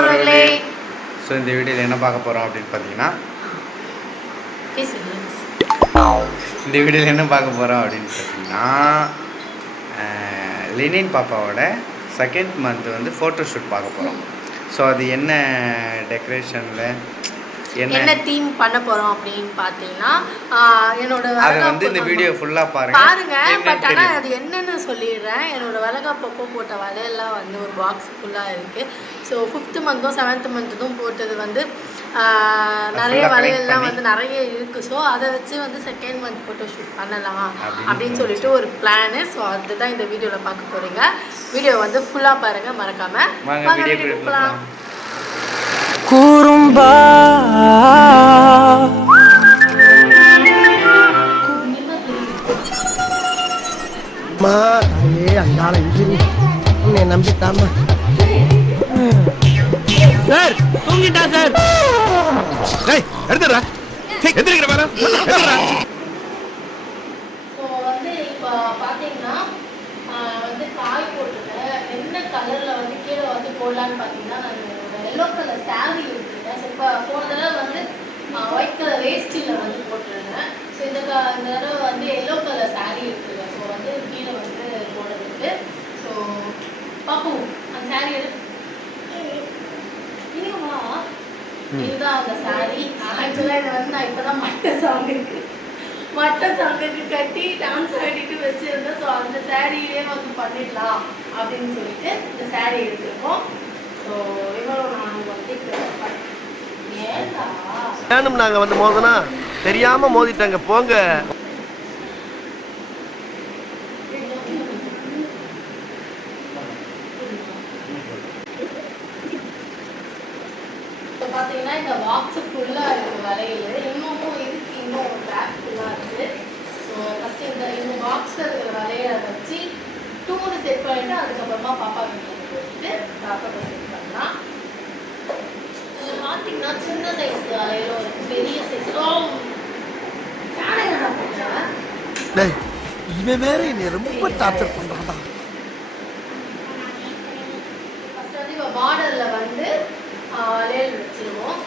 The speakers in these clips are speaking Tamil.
உறவுகளே. ஸோ இந்த வீடியோவில் என்ன பார்க்க போகிறோம் அப்படின்னு பார்த்தீங்கன்னா இந்த வீடியோவில் என்ன பார்க்க போகிறோம் அப்படின்னு பார்த்தீங்கன்னா லெனின் பாப்பாவோட செகண்ட் மந்த் வந்து ஃபோட்டோ ஷூட் பார்க்க போகிறோம். ஸோ அது என்ன டெக்கரேஷனில் என்ன தீம் பண்ண போகிறோம் அப்படின்னு பார்த்தீங்கன்னா என்னோட அதை வந்து இந்த வீடியோ ஃபுல்லாக பாருங்க. பட் ஆனால் அது என்னென்னு சொல்லிடுறேன். என்னோட வளகாப்பப்போ போட்ட வலையெல்லாம் வந்து ஒரு பாக்ஸ் ஃபுல்லாக இருக்குது. ஸோ 5th மந்த்தும் 7th மந்த்தும் போட்டது வந்து நிறைய வலையெல்லாம் வந்து நிறைய இருக்குது. ஸோ அதை வச்சு வந்து செகண்ட் மந்த் ஃபோட்டோ ஷூட் பண்ணலாம் அப்படின்னு சொல்லிட்டு ஒரு பிளானு. ஸோ அதுதான் இந்த வீடியோவில் பார்க்க போகிறீங்க. வீடியோ வந்து ஃபுல்லாக பாருங்கள், மறக்காமல் போகலாம். குறும்பா அங்கால உன்னை நம்பிட்டாமா சார் தூங்கிட்டா சார். எடுத்துடுறா எந்திரிக்கிற பாரு. ஸோ வந்து இப்போ பார்த்தீங்கன்னா வந்து காய் போட்டுருக்கேன். என்ன கலரில் வந்து கீழே வந்து போடலான்னு பார்த்தீங்கன்னா நான் எல்லோ கலர் சாரீ எடுத்துருக்கேன். ஸோ இப்போ போன தடவை வந்து ஒயிட் கலர் வேஸ்டியில் வந்து போட்டுருந்தேன். ஸோ இந்த தடவை வந்து எல்லோ கலர் சாரீ எடுத்துருக்கேன். ஸோ வந்து கீழே வந்து போடுறதுக்கு. ஸோ பார்ப்போம் அந்த சாரீ இதுதான் அந்த சாரீ. ஆக்சுவலாக இதை வந்து நான் இப்போ தான் மட்டை சாங்குக்கு கட்டி டான்ஸ் ஆடிட்டு வச்சுருந்தேன். ஸோ அந்த சாரீயே வந்து பண்ணிடலாம் அப்படின்னு சொல்லிட்டு இந்த சாரீ எடுத்துருக்கோம். ஸோ இவ்வளோ நான் வந்து வேணும் நாங்கள் வந்து மோதனா தெரியாமல் மோதிட்டாங்க போங்க. பார்த்தீங்கன்னா இந்த பாக்ஸ் ஃபுல்லாக இருக்குது வலையில். இன்னமும் இதுக்கு இன்னும் பேக் ஃபுல்லாக இருக்குது. ஸோ ஃபஸ்ட்டு இந்த பாக்ஸில் இருக்கிற வலையை வச்சு டூனு செட் பண்ணிவிட்டு அதுக்கப்புறமா பாப்பா வீட்டுக்கு போயிட்டு பாப்பாவை செட் பண்ணலாம். இது பார்த்தீங்கன்னா சின்ன சைஸ் வலையில் ஒரு பெரிய சைஸ் போட்டேன். இவன் வேற என்னை ரொம்ப டார்ச்சர் பண்ணுறான். ஃபஸ்ட்டு வந்து இப்போ பார்டரில் வந்து வளையல் வச்சிருவோம்.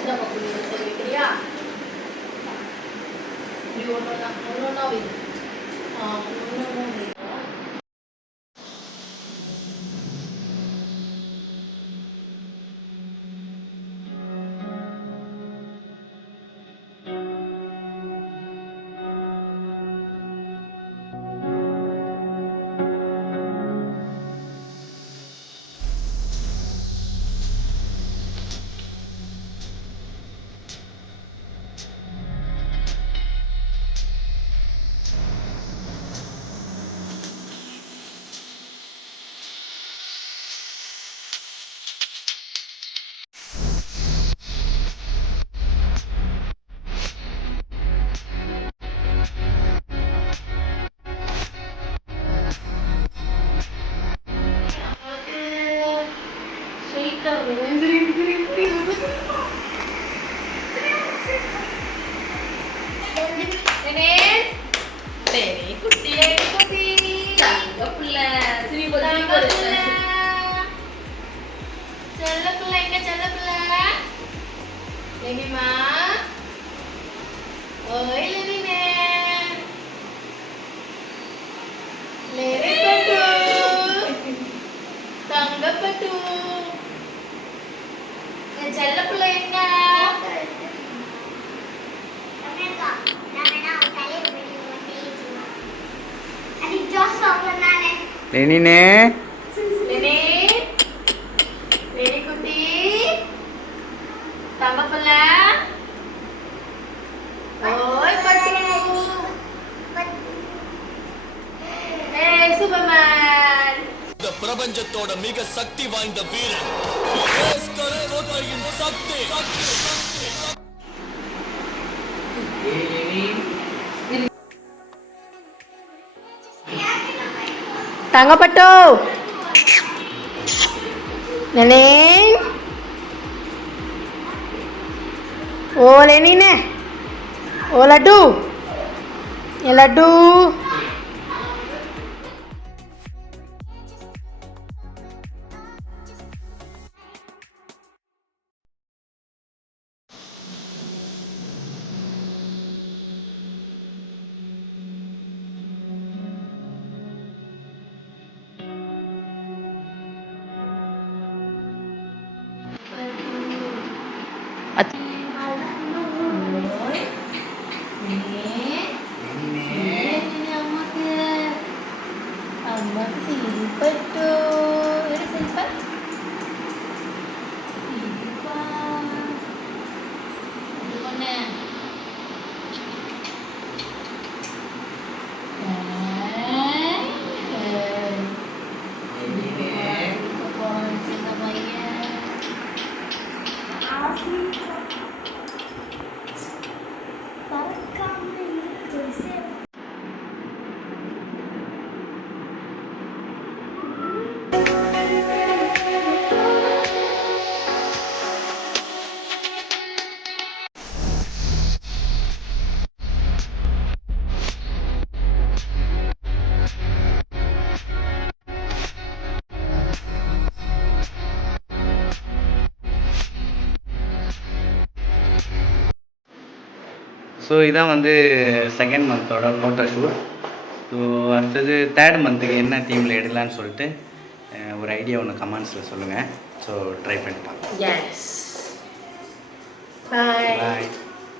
இந்த பக்கம் சரி வைக்கிறியா? இப்படி ஒன்றா வை. லெனினே குட்டி தங்கப்பல்ல ஓய் பட்டு சூப்பர்மேன். இந்த பிரபஞ்சத்தோட மிக சக்தி வாய்ந்த வீரன் சக்தி. தங்கப்பட்டு லெனின் ஓ லெனினே ஓ லட்டு லட்டு ஸோ இதான் வந்து செகண்ட் மந்தோட ஃபோட்டோ ஷூட். ஸோ அடுத்தது தேர்ட் மந்த்துக்கு என்ன தீமில் எடுக்கலான்னு சொல்லிட்டு ஒரு ஐடியா ஒன்று கமெண்ட்ஸில் சொல்லுங்கள். ஸோ ட்ரை பண்ணி பார்க்கலாம். Yes bye. பாய்.